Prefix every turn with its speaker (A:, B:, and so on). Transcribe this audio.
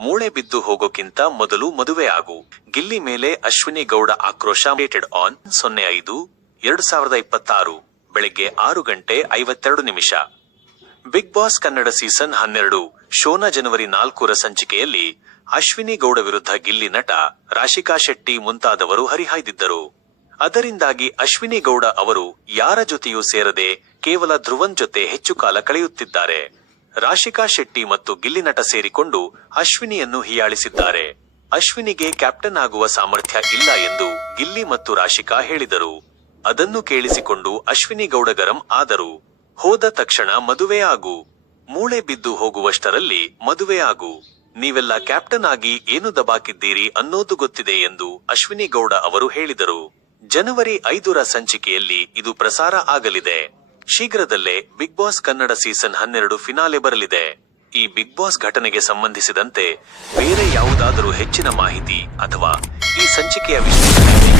A: ಮೂಳೆ ಬಿದ್ದು ಹೋಗೋಕ್ಕಿಂತ ಮೊದಲು ಮದುವೆ ಆಗು. ಗಿಲ್ಲಿ ಮೇಲೆ ಅಶ್ವಿನಿ ಗೌಡ ಆಕ್ರೋಶ ಡೇಟೆಡ್ ಆನ್ ಸೊನ್ನೆ ಐದು, ಎರಡು ಸಾವಿರದ ಇಪ್ಪತ್ತಾರು, ಬೆಳಗ್ಗೆ ಆರು ಗಂಟೆ ಐವತ್ತೆರಡು ನಿಮಿಷ. ಬಿಗ್ ಬಾಸ್ ಕನ್ನಡ ಸೀಸನ್ ಹನ್ನೆರಡು, ಶೋನ ಜನವರಿ ನಾಲ್ಕರ ಸಂಚಿಕೆಯಲ್ಲಿ ಅಶ್ವಿನಿ ಗೌಡ ವಿರುದ್ಧ ಗಿಲ್ಲಿ ನಟ ರಾಶಿಕಾ ಶೆಟ್ಟಿ ಮುಂತಾದವರು ಹರಿಹಾಯ್ದಿದ್ದರು. ಅದರಿಂದಾಗಿ ಅಶ್ವಿನಿ ಗೌಡ ಅವರು ಯಾರ ಜೊತೆಯೂ ಸೇರದೆ ಕೇವಲ ಧ್ರುವನ್ ಜೊತೆ ಹೆಚ್ಚು ಕಾಲ ಕಳೆಯುತ್ತಿದ್ದಾರೆ. ರಾಶಿಕಾ ಶೆಟ್ಟಿ ಮತ್ತು ಗಿಲ್ಲಿ ನಟ ಸೇರಿಕೊಂಡು ಅಶ್ವಿನಿಯನ್ನು ಹೀಯಾಳಿಸಿದ್ದಾರೆ. ಅಶ್ವಿನಿಗೆ ಕ್ಯಾಪ್ಟನ್ ಆಗುವ ಸಾಮರ್ಥ್ಯ ಇಲ್ಲ ಎಂದು ಗಿಲ್ಲಿ ಮತ್ತು ರಾಶಿಕಾ ಹೇಳಿದರು. ಅದನ್ನು ಕೇಳಿಸಿಕೊಂಡು ಅಶ್ವಿನಿ ಗೌಡಗರಂ ಆದರು. ಹೋದ ತಕ್ಷಣ ಮದುವೆ ಆಗು. ಮೂಳೆ ಬಿದ್ದು ಹೋಗುವಷ್ಟರಲ್ಲಿ ಮದುವೆ ಆಗು. ನೀವೆಲ್ಲ ಕ್ಯಾಪ್ಟನ್ ಆಗಿ ಏನು ದಬಾಕಿದ್ದೀರಿ ಅನ್ನೋದು ಗೊತ್ತಿದೆ ಎಂದು ಅಶ್ವಿನಿ ಗೌಡ ಅವರು ಹೇಳಿದರು. ಜನವರಿ ಐದರ ಸಂಚಿಕೆಯಲ್ಲಿ ಇದು ಪ್ರಸಾರ ಆಗಲಿದೆ. ಶೀಘ್ರದಲ್ಲೇ ಬಿಗ್ ಬಾಸ್ ಕನ್ನಡ ಸೀಸನ್ ಹನ್ನೆರಡು ಫಿನಾಲೆ ಬರಲಿದೆ. ಈ ಬಿಗ್ ಬಾಸ್ ಘಟನೆಗೆ ಸಂಬಂಧಿಸಿದಂತೆ ಬೇರೆ ಯಾವುದಾದರೂ ಹೆಚ್ಚಿನ ಮಾಹಿತಿ ಅಥವಾ ಈ ಸಂಚಿಕೆಯ ವಿಶ್ಲೇಷಣೆ